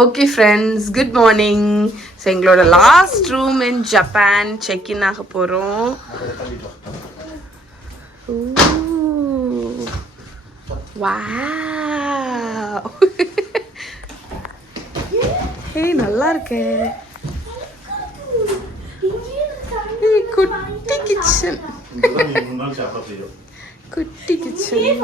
Okay friends, good morning. So எங்களோட last room in Japan check in ஆக போகிறோம். Wow ஹே நல்லா இருக்கே. குட்டி கிச்சன், குட்டி கிச்சன்.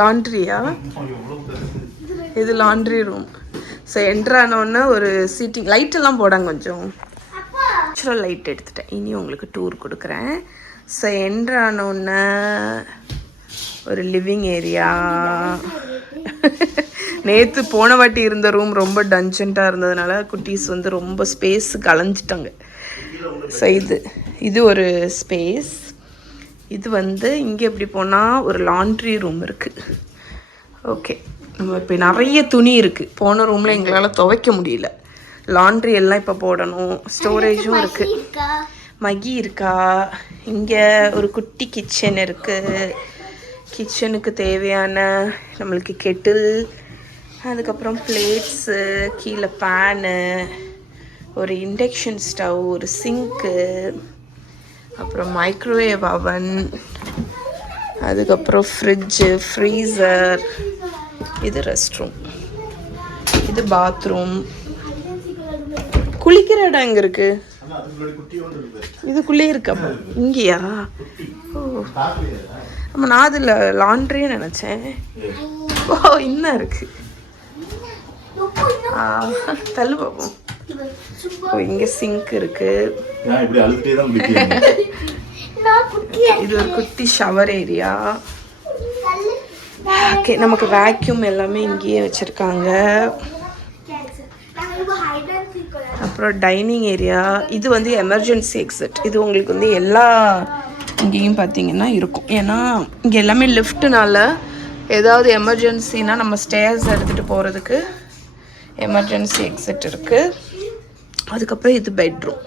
லாண்ட்ரியா? இது லாண்ட்ரி ரூம். ஸோ என்ட்ரு ஆனோடனே ஒரு சீட்டிங் லைட் எல்லாம் போடாங்க. கொஞ்சம் நேச்சுரல் லைட் எடுத்துட்டேன். இனி உங்களுக்கு டூர் கொடுக்குறேன். ஸோ என்ட்ரு ஆனோடனே ஒரு லிவிங் ஏரியா. நேற்று போன வாட்டி இருந்த ரூம் ரொம்ப டன்ஜென்ட்டாக இருந்ததுனால குட்டீஸ் வந்து ரொம்ப ஸ்பேஸுக்கு அலைஞ்சிட்டாங்க. ஸோ இது ஒரு ஸ்பேஸ். இது வந்து இங்கே எப்படி போனால் ஒரு லாண்ட்ரி ரூம் இருக்குது. ஓகே, நம்ம இப்போ நிறைய துணி இருக்குது. போன ரூமில் எங்களால் துவைக்க முடியல. லாண்ட்ரி எல்லாம் இப்போ போடணும். ஸ்டோரேஜும் இருக்குது. மகி இருக்கா. இங்கே ஒரு குட்டி கிச்சன் இருக்குது. கிச்சனுக்கு தேவையான நம்மளுக்கு கெட்டில், அதுக்கப்புறம் பிளேட்ஸு, கீழே பேனு, ஒரு இண்டக்ஷன் ஸ்டவ், ஒரு சிங்க்கு, அப்புறம் மைக்ரோவேவ் அவன், அதுக்கப்புறம் ஃப்ரிட்ஜு, ஃப்ரீசர். இது ரெஸ்ட் ரூம், இது பாத்ரூம். குளிக்கிற இடம் எங்கே இருக்குது? இதுக்குள்ளே இருக்கு. அப்போ இங்கேயா? ஓ ஆமாம், நான் அதில் லாண்ட்ரின்னு நினச்சேன். ஓ இன்னும் இருக்குது. தள்ளு பார்ப்போம். ஓ இங்கே சிங்க் இருக்கு. இது ஒரு குட்டி ஷவர் ஏரியா. ஓகே, நமக்கு வேக்யூம் எல்லாமே இங்கேயே வச்சுருக்காங்க. அப்புறம் டைனிங் ஏரியா. இது வந்து எமர்ஜென்சி எக்ஸிட். இது உங்களுக்கு வந்து எல்லா இங்கேயும் பார்த்தீங்கன்னா இருக்கும். ஏன்னா இங்கே எல்லாமே லிஃப்ட்டுனால ஏதாவது எமர்ஜென்சினா நம்ம ஸ்டேர்ஸ் எடுத்துகிட்டு போகிறதுக்கு எமர்ஜென்சி எக்ஸிட் இருக்குது. அதுக்கப்புறம் இது பெட்ரூம்.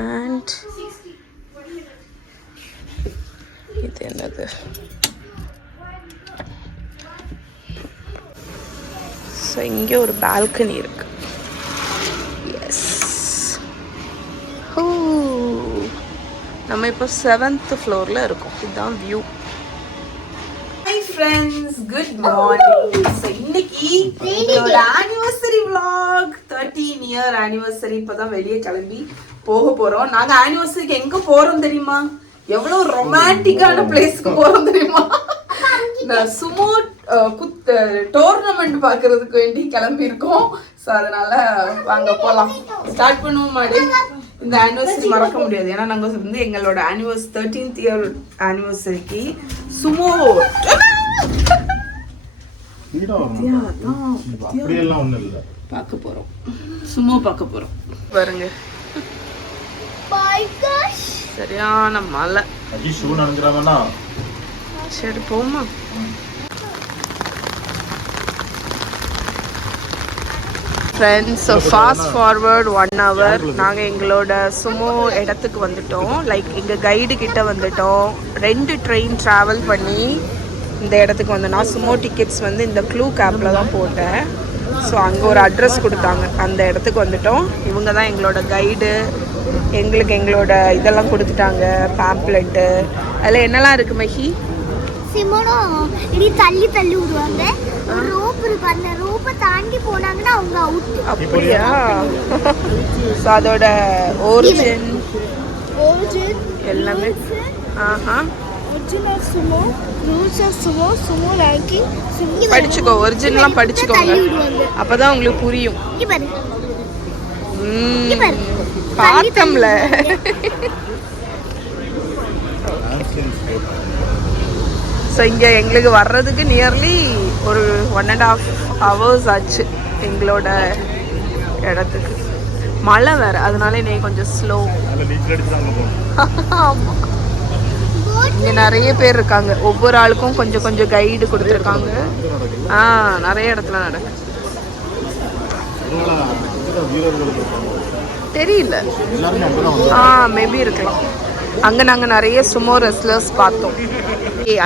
அண்ட் இது என்னது? ஸோ இங்கே ஒரு பால்கனி இருக்கு. எஸ், ஓ நம்ம இப்போ 7th ஃப்ளோரில் இருக்கோம். இதுதான் view. Hi friends, good morning. So இன்னைக்கு எங்களோட ஆனிவர்சரி vlog, 13 இயர் ஆனிவர்சரி. இப்போ தான் வெளியே கிளம்பி போக போகிறோம். நாங்கள் ஆனிவர்சரிக்கு எங்கே போகிறோம் தெரியுமா? எவ்வளோ ரொமான்டிக்கான பிளேஸ்க்கு போகிறோம் தெரியுமா? நான் சுமோ டோர்னமெண்ட் பார்க்கறதுக்கு வேண்டி கிளம்பியிருக்கோம். ஸோ அதனால வாங்க போகலாம். ஸ்டார்ட் பண்ணுவோம் மாடி. இந்த ஆனிவர்சரி மறக்க முடியாது. ஏன்னா நாங்கள் வந்து எங்களோட 13th இயர் ஆனிவர்சரிக்கு சுமோ பார்க்க போகிறோம். சுமோ பார்க்க போகிறோம். பாருங்க, சரியான மழை. சரி போமா. Friends, so fast forward 1 hour நாங்கள் எங்களோட சுமோ இடத்துக்கு வந்துட்டோம். லைக் எங்கள் கைடு கிட்ட வந்துட்டோம். 2 ட்ரெயின் ட்ராவல் பண்ணி இந்த இடத்துக்கு வந்தோம். நான் சுமோ டிக்கெட்ஸ் வந்து இந்த க்ளூ கேப்பில் தான் போட்டேன். ஸோ அங்கே ஒரு அட்ரஸ் கொடுத்தாங்க. அந்த இடத்துக்கு வந்துட்டோம். இவங்க தான் எங்களோட கைடு. எங்களுக்கு எங்களோட இதெல்லாம் கொடுத்துட்டாங்க, பேம்ப்ளெட்டு. அதில் என்னெல்லாம் இருக்குது மஹி? சிமோனோ இடி தள்ளி தள்ளி விடுவாங்க. ஒரு ரோப் இருக்கு, அந்த ரோப்பை தாண்டி போனாங்கன்னா அவங்க அவுட். அப்படியா? ஸோ அதோட ஒரிஜின் எல்லாமே. ஆஹா, original sumo, rules of sumo, sumo ranking படிச்சுக்கோ. ஒரிஜினலாம் படிச்சுக்கோங்க, அப்பதான் உங்களுக்கு புரியும். பார்த்தம்ல. ஸோ இங்கே எங்களுக்கு வர்றதுக்கு நியர்லி ஒரு 1.5 hours ஆச்சு எங்களோட இடத்துக்கு. மழை வேறு, அதனால இன்னைக்கு கொஞ்சம் ஸ்லோ. ஆமாம், இங்கே நிறைய பேர் இருக்காங்க. ஒவ்வொரு ஆளுக்கும் கொஞ்சம் கொஞ்சம் கைடு கொடுத்துருக்காங்க. நிறைய இடத்துல நடக்குது. தெரியல, மேபி இருக்கலாம். அங்கே நாங்கள் நிறைய சுமோ ரெஸ்லர்ஸ் பார்த்தோம்.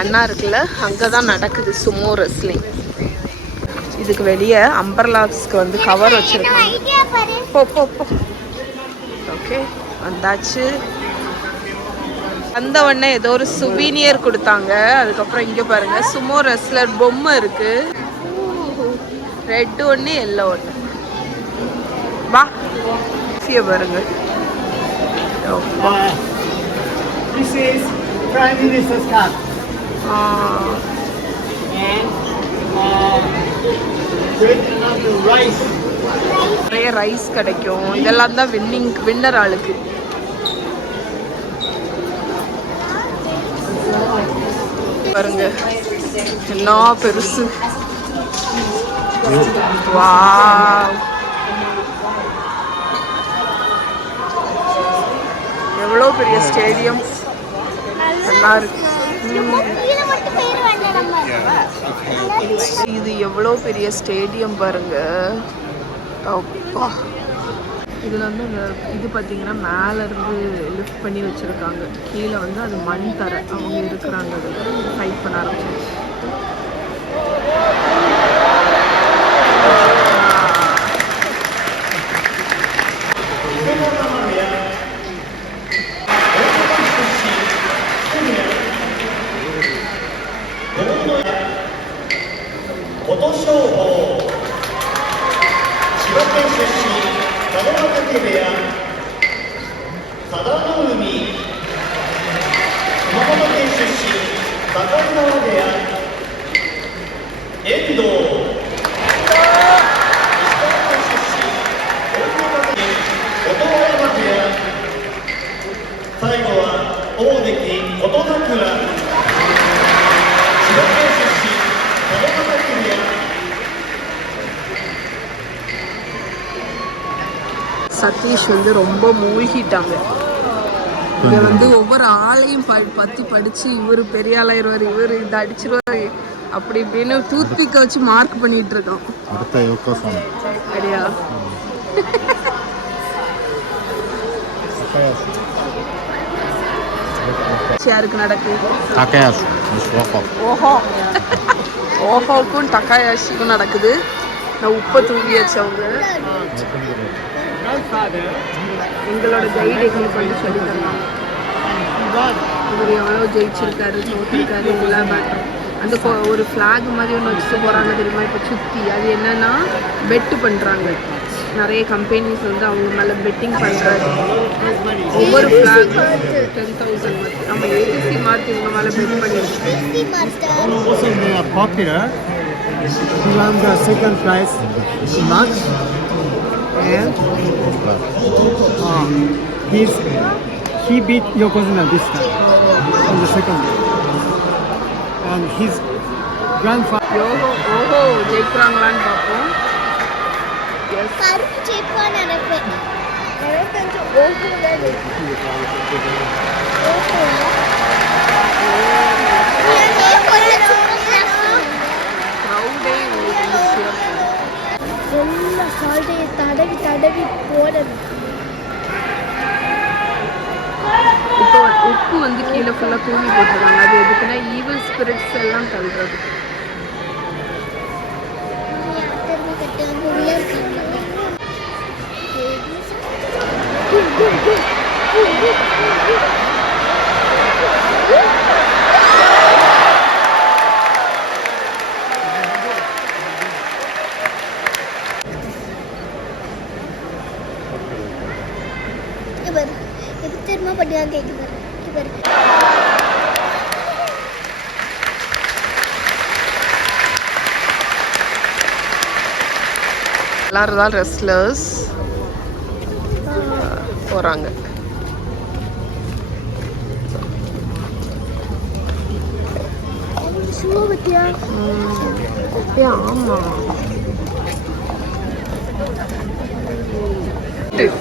அண்ணா இருக்குல்ல, அங்கே தான் நடக்குது சுமோ ரெஸ்லிங். இதுக்கு வெளியே அம்பர்லாஸ்க்கு வந்து கவர் வச்சுருக்காங்க. போ போ போ. ஓகே, வந்தாச்சு. வந்த உடனே ஏதோ ஒரு சுவீனியர் கொடுத்தாங்க. அதுக்கப்புறம் இங்கே பாருங்கள் சுமோ ரெஸ்லர் பொம்மை இருக்குது. ரெட் ஒன்று எல்லோ ஒன்று. வா பாருங்க. This is Prime Minister's card. And rice. நிறைய ரைஸ் கிடைக்கும். இதெல்லாம் தான் வின்னர் ஆளுக்கு. பாருங்க என்ன பெருசு. வாவ், எவ்வளோ பெரிய ஸ்டேடியம். நல்லா இருக்கு. இது எவ்வளோ பெரிய ஸ்டேடியம் பாருங்க. அப்பா, இதில் வந்து இது பார்த்தீங்கன்னா மேலேருந்து லிஃப்ட் பண்ணி வச்சுருக்காங்க. கீழே வந்து அது மண் தர அவங்க இருக்கிறாங்க. அதில் ஃபைட் பண்ண ஆரம்பிச்சு. சதீஷ் வந்து ரொம்ப மூழ்கிட்டாங்க. இங்கே வந்து ஒவ்வொரு ஆளையும் பற்றி படித்து இவர் பெரிய ஆளாயிருவார், இவர் இதை அடிச்சிருவார், அப்படி இப்படின்னு டூத் பிக்கை வச்சு மார்க் பண்ணிட்டு இருக்கோம். அப்படியா? யாருக்கு நடக்குது? ஓஹோ, ஓஹோக்கும் டக்காயாஷிக்கும் நடக்குது. நான் உப்பை தூங்கியாச்சு. அவங்க எங்களோட கைடு எங்களுக்கு வந்து சொல்லி தரலாம். இவர் எவ்வளோ ஜெயிச்சிருக்காரு, தோற்றிருக்காரு, இதெல்லாம் மேட்டர். அந்த ஒரு ஃப்ளாக் மாதிரி ஒன்று வச்சுட்டு போகிறாங்க தெரியுமா இப்போ சுற்றி. அது என்னன்னா பெட்டு பண்ணுறாங்க. நிறைய கம்பெனிஸ் வந்து அவங்க மேலே பெட்டிங் பண்ணுறாங்க. ஒவ்வொரு ஃப்ளாக் 10,000 மாற்றி நம்ம ஏடிசி மாற்றி இவங்க மேலே பெட் பண்ணியிருக்கோம். He won the second prize in March, and he beat Yokozuna this time on the second day. And his grandfather. ஓஹோ, ஜெயிக்கிறாங்களான்னு பார்ப்போம். தடவி தடவி போடணும். இப்போ உப்பு வந்து கீழே ஃபுல்லாக தூவி போட்டுருக்காங்க. அது எதுக்குன்னா ஈவில் ஸ்பிரிட்ஸ் எல்லாம் தள்ளுறது. எல்லாரும் தான் ரெஸ்லர்ஸ் போகிறாங்க. ஆமாம்,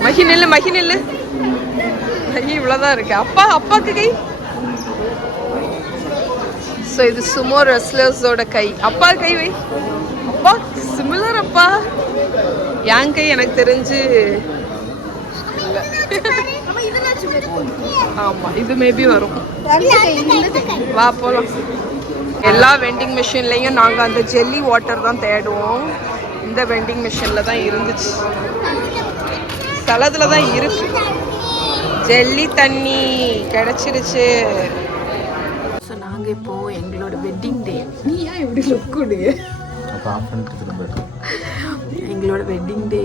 மகி நெல்லு, மகி நெல்லு. மகி இவ்வளோதான் இருக்கு. அப்பா, அப்பாவுக்கு கை. ஸோ இது சுமோ ரெஸ்லர்ஸோட கை. அப்பா கை வை. அப்பா சிமிலர். அப்பா என் கை எனக்கு தெரிஞ்சு ஆமா இது மேபி வரும். வா போலாம். எல்லா வெண்டிங் மிஷின்லயும் நாங்க அந்த ஜெல்லி வாட்டர் தான் தேடுவோம். இந்த வெண்டிங் மிஷின்ல தான் இருந்துச்சு. சலதுல தான் இருக்கு. ஜெல்லி தண்ணி கிடைச்சிருச்சு. ஸோ நாங்கள் இப்போ எங்களோட வெட்டிங் டே. நீ ஏன் இப்படி லுக் கொடுங்க? எங்களோட வெட்டிங் டே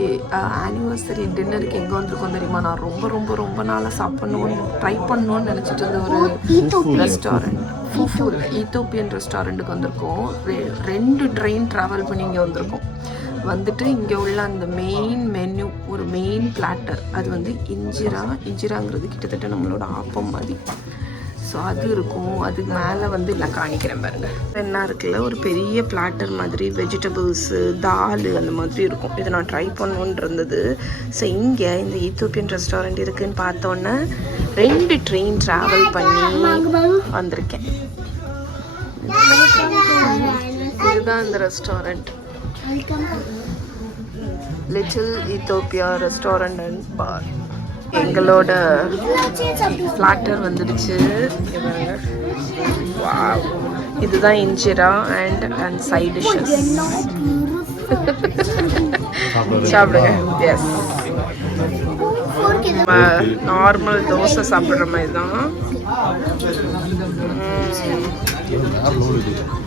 ஆனிவர்சரி டின்னருக்கு எங்கே வந்திருக்கோம் தெரியுமா? நான் ரொம்ப ரொம்ப ரொம்ப நாளாக சாப்பிட்ணுன்னு ட்ரை பண்ணணுன்னு நினச்சிட்டு இருந்த ஒரு ரெஸ்டாரண்ட். ஃபூஃபூ இல்லை, ஈத்தோப்பியன் ரெஸ்டாரண்ட்டுக்கு வந்திருக்கோம். 2 ட்ரெயின் ட்ராவல் பண்ணி இங்கே வந்திருக்கோம். வந்துட்டு இங்கே உள்ள அந்த மெயின் மெனு, ஒரு மெயின் பிளாட்டர், அது வந்து இஞ்சிராங்கிறது கிட்டத்தட்ட நம்மளோட ஆப்பம் மாதிரி. ஸோ அது இருக்கும். அதுக்கு மேலே வந்து இல்லை காணிக்கிறேன் பாருங்க. என்ன இருக்குல்ல, ஒரு பெரிய பிளாட்டர் மாதிரி வெஜிடபிள்ஸு, தால் அந்த மாதிரி இருக்கும். இதை நான் ட்ரை பண்ணணுன்னு இருந்தது. ஸோ இங்கே இந்த ஈத்தோப்பியன் ரெஸ்டாரண்ட் இருக்குதுன்னு பார்த்தோன்னே 2 ட்ரெயின் ட்ராவல் பண்ணி வந்திருக்கேன். இதுதான் இந்த ரெஸ்டாரண்ட், லிட்டில் ஈத்தோப்பியா ரெஸ்டாரண்ட் அண்ட் பார். எங்களோட பிளாட்டர் வந்துடுச்சு. இதுதான் இஞ்சிரா அண்ட் சைட் டிஷ்ஷஸ். சாப்பிடுங்க. எஸ், நார்மல் தோசை சாப்பிட்ற மாதிரி தான்.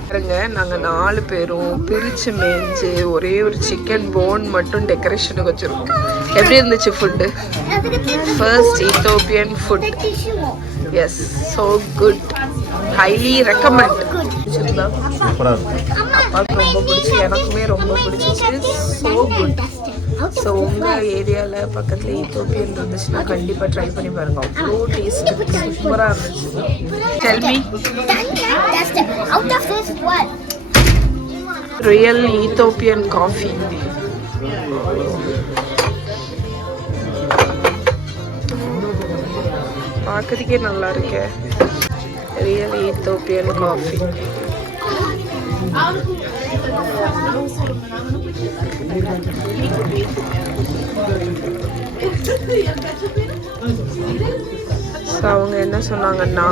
பாருங்க, நாங்கள் 4 பேரும் பிரித்து மேய்ஞ்சு ஒரே ஒரு சிக்கன் போன் மட்டும் டெக்கரேஷனுக்கு வச்சுருக்கோம். எப்படி இருந்துச்சு food? First Ethiopian food. Yes, so good, highly recommend. அப்பாவுக்கு ரொம்ப பிடிச்சி, எனக்குமே ரொம்ப பிடிச்சிச்சு. So good. ஸோ உங்கள் ஏரியாவில் பக்கத்தில் ஈத்தோப்பியன் இருந்துச்சுன்னா கண்டிப்பாக ட்ரை பண்ணி பாருங்கள். அவ்வளோ டேஸ்ட், சூப்பராக இருந்துச்சு. Tell me, real Ethiopian coffee. பார்க்கறதுக்கே நல்லா இருக்கு. Real Ethiopian coffee. ஸோ அவங்க என்ன சொன்னாங்கன்னா,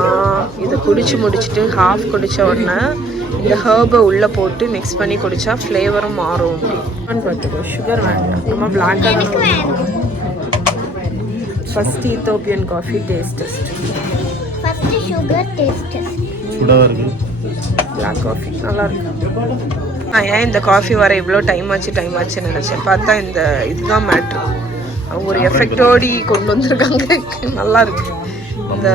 இதை குடிச்சு முடிச்சுட்டு ஹாஃப் குடித்த உடனே இந்த ஹர்பை உள்ளே போட்டு மிக்ஸ் பண்ணி குடித்தா ஃப்ளேவரும் மாறும். பார்த்துக்கோ, சுகர் வேண்டாம், நம்ம பிளாக்காக. First Ethiopian coffee taste test. Black coffee நல்லா இருக்கு. நான் ஏன் இந்த காஃபி வர இவ்வளோ டைம் ஆச்சுன்னு நினச்சேன். பார்த்தா இந்த இதுதான் மேட்ரு. அவங்க ஒரு எஃபெக்டோடி கொண்டு வந்திருக்காங்க. நல்லா இருக்கு இந்த.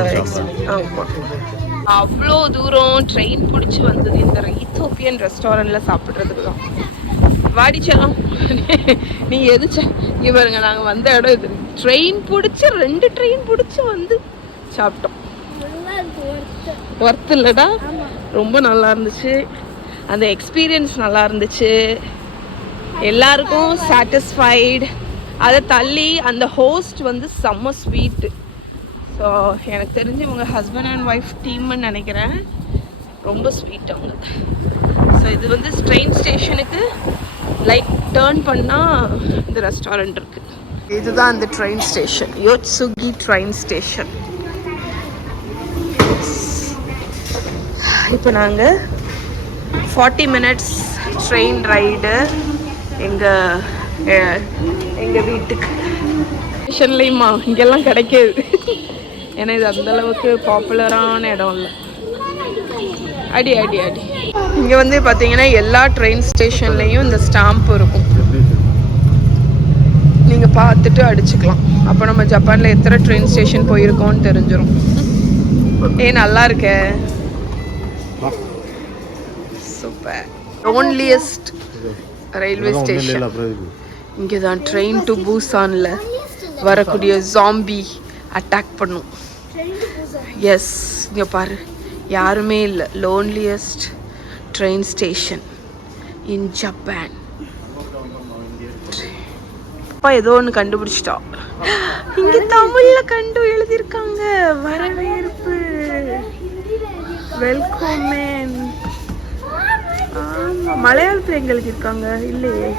ஆமாம், அவ்வளோ தூரம் ட்ரெயின் பிடிச்சி வந்தது இந்த ஈத்தோப்பியன் ரெஸ்டாரண்ட்டில் சாப்பிட்றதுக்கு தான். வாடிச்சலாம் நீ எதுச்ச இங்கே பாருங்க, நாங்கள் வந்த இடம் இது. ட்ரெயின் பிடிச்சி 2 ட்ரெயின் பிடிச்சி வந்து சாப்பிட்டோம். ஒர்த் இல்லைடா, ரொம்ப நல்லா இருந்துச்சு. அந்த எக்ஸ்பீரியன்ஸ் நல்லா இருந்துச்சு. எல்லாருக்கும் சாட்டிஸ்ஃபைடு. அதை தள்ளி அந்த ஹோஸ்ட் வந்து செம்ம ஸ்வீட்டு. ஸோ எனக்கு தெரிஞ்சு இவங்க ஹஸ்பண்ட் அண்ட் ஒய்ஃப் டீம்னு நினைக்கிறேன். ரொம்ப ஸ்வீட் அவங்க. ஸோ இது வந்து ட்ரெயின் ஸ்டேஷனுக்கு லைக் டேர்ன் பண்ணால் இந்த ரெஸ்டாரண்ட் இருக்குது. இதுதான் அந்த ட்ரெயின் ஸ்டேஷன், யோட்சுகி ட்ரெயின் ஸ்டேஷன். இப்போ நாங்கள் 40 minutes ட்ரெயின் ரைடு எங்கள் வீட்டுக்கு. ஸ்டேஷன்லேயுமா இங்கெல்லாம் கிடைக்காது, ஏன்னா இது அந்தளவுக்கு பாப்புலரான இடம் இல்லை. அடி அடி அடி. இங்கே வந்து பார்த்தீங்கன்னா எல்லா ட்ரெயின் ஸ்டேஷன்லேயும் இந்த ஸ்டாம்ப் இருக்கும். நீங்கள் பார்த்துட்டு அடிச்சுக்கலாம். அப்போ நம்ம ஜப்பானில் எத்தனை ட்ரெயின் ஸ்டேஷன் போயிருக்கோன்னு தெரிஞ்சிடும். நல்லா இருக்கே, சூப்பர். லோன்லியஸ்ட் ரயில்வே ஸ்டேஷன் இங்கே தான். ட்ரெயின் டு பூசானில் வரக்கூடிய ஜாம்பி அட்டாக் பண்ணும். எஸ், இங்கே பாரு, யாருமே இல்லை. Loneliest train station in Japan. அப்பா ஏதோ ஒன்று கண்டுபிடிச்சிட்டா. இங்கே தமிழில் எழுதியிருக்காங்க, வரவேற்பு, வெல்கமேன். ஆமாம், மலையாளத்தில் எங்களுக்கு இருக்காங்க இல்லையே.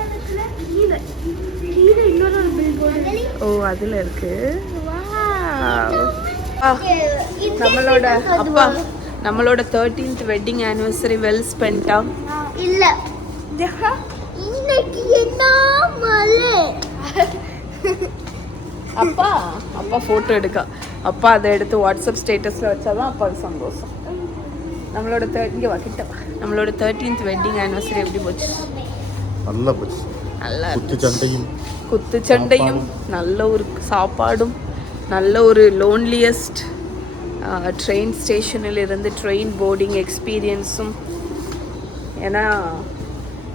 ஓ, அதில் இருக்கு. நம்மளோட அப்பா நம்மளோட 13th வெட்டிங் ஆனிவர்சரி வெல் ஸ்பென்டா இல்ல இன்னைக்கு என்ன மழை. அப்பா அப்பா ஃபோட்டோ எடுக்க அப்பா அதை எடுத்து வாட்ஸ்அப் ஸ்டேட்டஸில் வச்சாதான் அப்பாவுக்கு சந்தோஷம். நம்மளோட இங்கே கிட்ட நம்மளோட 13th வெட்டிங் ஆனிவர்சரி எப்படி போச்சு? நல்லா போச்சு. நல்லா குத்து சண்டையும் நல்ல ஒரு சாப்பாடும் நல்ல ஒரு லோன்லியஸ்ட் ட்ரெயின் ஸ்டேஷனில் இருந்து ட்ரெயின் போர்டிங் எக்ஸ்பீரியன்ஸும். ஏன்னா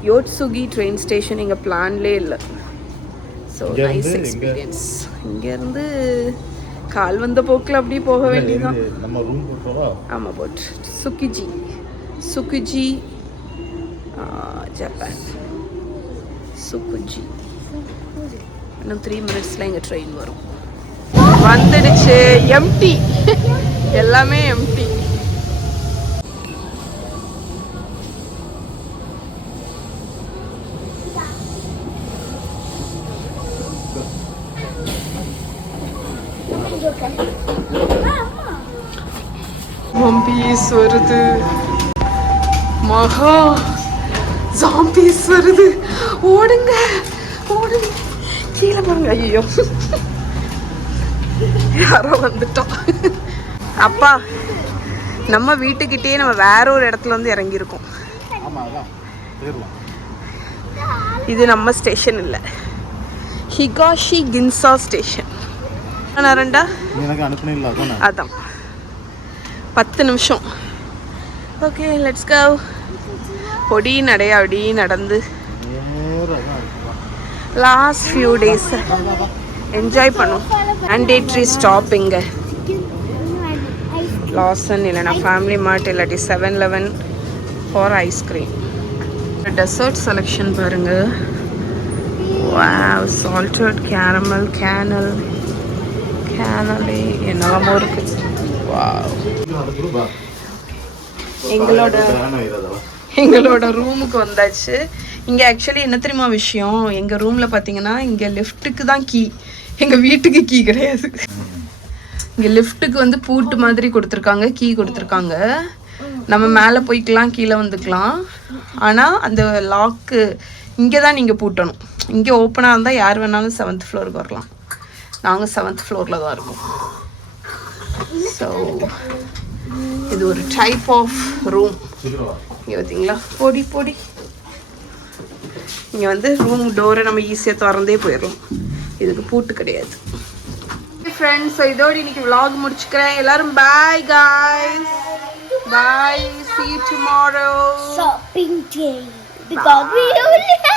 யோட்சுகி ட்ரெயின் ஸ்டேஷன் எங்கள் பிளான்லே இல்லை. So nice experience. இங்கேருந்து கால் வந்த போக்கில் அப்படியே போக வேண்டியதுதான். நம்ம ரூம் போட்டோவா? ஆமாம் போட்டு சுக்குஜி ஜப்பான் சுக்குஜி. இன்னும் 3 மினிட்ஸில் எங்கள் ட்ரெயின் வரும். வந்துடுச்சு. எம்டி எல்லாமே எம்டி. ஜாம்பீஸ் வருது. மகா ஜாம்பீஸ் வருது. ஓடுங்க ஓடுங்க. கீழே பாருங்க. ஐயோ யாரோ வந்துட்டோம். அப்பா நம்ம வீட்டுக்கிட்டே நம்ம வேற ஒரு இடத்துல வந்து இறங்கியிருக்கோம். இது நம்ம ஸ்டேஷன் இல்லை, ஹிகாஷி கின்சா ஸ்டேஷன். அதான் 10 நிமிஷம். Okay let's go. பொடி நடைய அப்படி நடந்து லாஸ்ட் ஃபியூ டேஸ் என்ஜாய் பண்ணும். மேண்டேட்ரி ஸ்டாப் இங்கே லாசன் இல்லைனா ஃபேமிலி மார்ட் இல்லாட்டி 7-Eleven for ice cream. Dessert selection பாருங்க. வாவ் சால்டட் கேரமல் கேனல் என்னெல்லாமோ இருக்கு. வாவ் எங்களோட ரூமுக்கு வந்தாச்சு. இங்கே ஆக்சுவலி என்ன தெரியுமா விஷயம், எங்கள் ரூமில் பார்த்தீங்கன்னா இங்கே லிஃப்ட்டுக்கு தான் கீ, எங்கள் வீட்டுக்கு கீ கிடையாது. இங்கே லிஃப்ட்டுக்கு வந்து பூட்டு மாதிரி கொடுத்துருக்காங்க, கீ கொடுத்துருக்காங்க. நம்ம மேலே போய்க்கலாம், கீழே வந்துக்கலாம். ஆனால் அந்த லாக்கு இங்கே தான் நீங்கள் பூட்டணும். இங்கே ஓப்பனாக இருந்தால் யார் வேணாலும் 7th ஃப்ளோருக்கு வரலாம். நாங்கள் 7th ஃப்ளோரில் தான் இருக்கோம். ஸோ இது ஒரு டைப் ஆஃப் ரூம். இங்கே பார்த்தீங்களா பொடி பொடி. இங்கே வந்து ரூம் டோரை நம்ம ஈஸியாக திறந்தே போயிடும், இதுக்கு பூட்டு கிடையாது. ஃப்ரெண்ட்ஸ் இதோட இன்னைக்கு vlog முடிச்சுக்கிறேன். எல்லாரும் bye guys, bye, see you tomorrow. Shopping day because we only have